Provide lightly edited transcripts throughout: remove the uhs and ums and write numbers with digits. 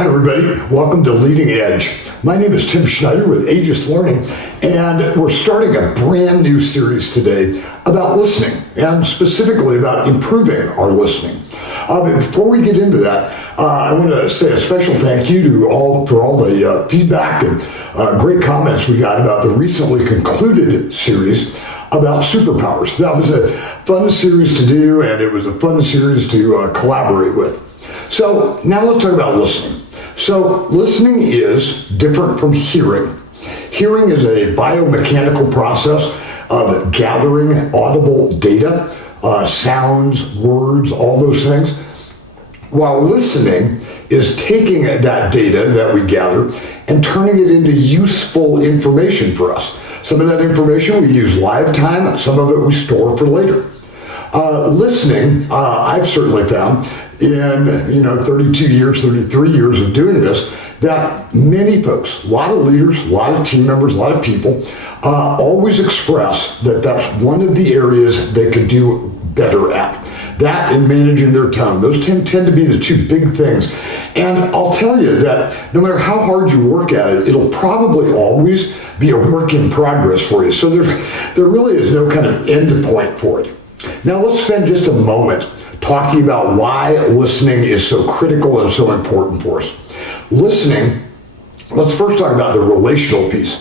Hi everybody, welcome to Leading Edge. My name is Tim Schneider with Aegis Learning, and we're starting a brand new series today about listening, and specifically about improving our listening. Before we get into that, I want to say a special thank you to all the feedback and great comments we got about the recently concluded series about superpowers. That was a fun series to do, and it was a fun series to collaborate with. So now let's talk about listening. So listening is different from hearing. Hearing is a biomechanical process of gathering audible data, sounds, words, all those things, while listening is taking that data that we gather and turning it into useful information for us. Some of that information we use live time, some of it we store for later. Listening, I've certainly found in 32 years, 33 years of doing this, that many folks, a lot of leaders, a lot of team members, a lot of people always express that that's one of the areas they could do better at. That and managing their tone. Those tend to be the two big things. And I'll tell you that no matter how hard you work at it, it'll probably always be a work in progress for you. So there really is no kind of end point for it. Now let's spend just a moment talking about why listening is so critical and so important for us. Listening, let's first talk about the relational piece.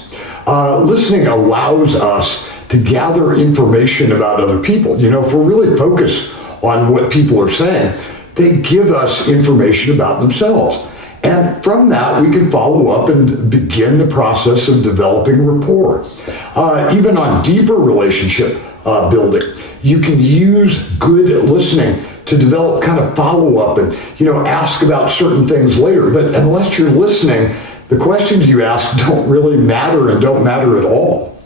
Listening allows us to gather information about other people. If we're really focused on what people are saying, they give us information about themselves. And from that, we can follow up and begin the process of developing rapport. Even on deeper relationship building, you can use good listening to develop kind of follow-up and, ask about certain things later. But unless you're listening, the questions you ask don't really matter and don't matter at all.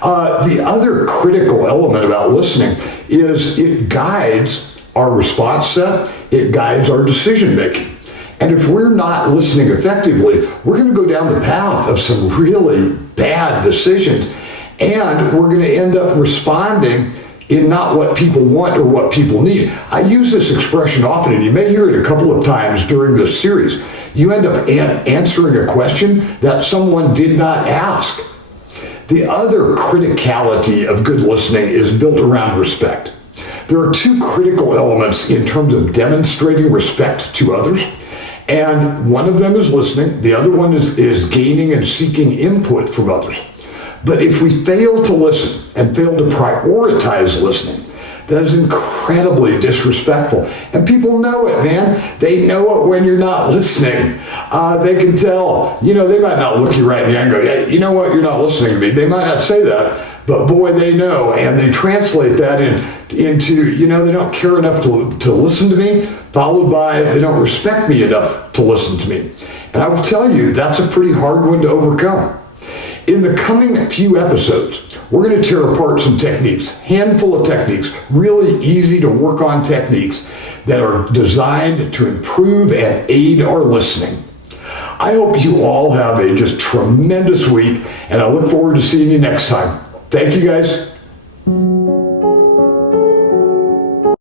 The other critical element about listening is it guides our response set, it guides our decision making. And if we're not listening effectively, we're going to go down the path of some really bad decisions, and we're going to end up responding in not what people want or what people need. I use this expression often, and you may hear it a couple of times during this series. You end up answering a question that someone did not ask. The other criticality of good listening is built around respect. There are two critical elements in terms of demonstrating respect to others, and one of them is listening. The other one is gaining and seeking input from others. But if we fail to listen and fail to prioritize listening, that is incredibly disrespectful. And people know it, man. They know it when you're not listening. They can tell. They might not look you right in the eye and go, "Hey, you know what? You're not listening to me." They might not say that, but boy, they know. And they translate that into, they don't care enough to listen to me, followed by they don't respect me enough to listen to me. And I will tell you, that's a pretty hard one to overcome. In the coming few episodes, we're going to tear apart some techniques, handful of techniques, really easy to work on techniques that are designed to improve and aid our listening. I hope you all have a just tremendous week, and I look forward to seeing you next time. Thank you, guys.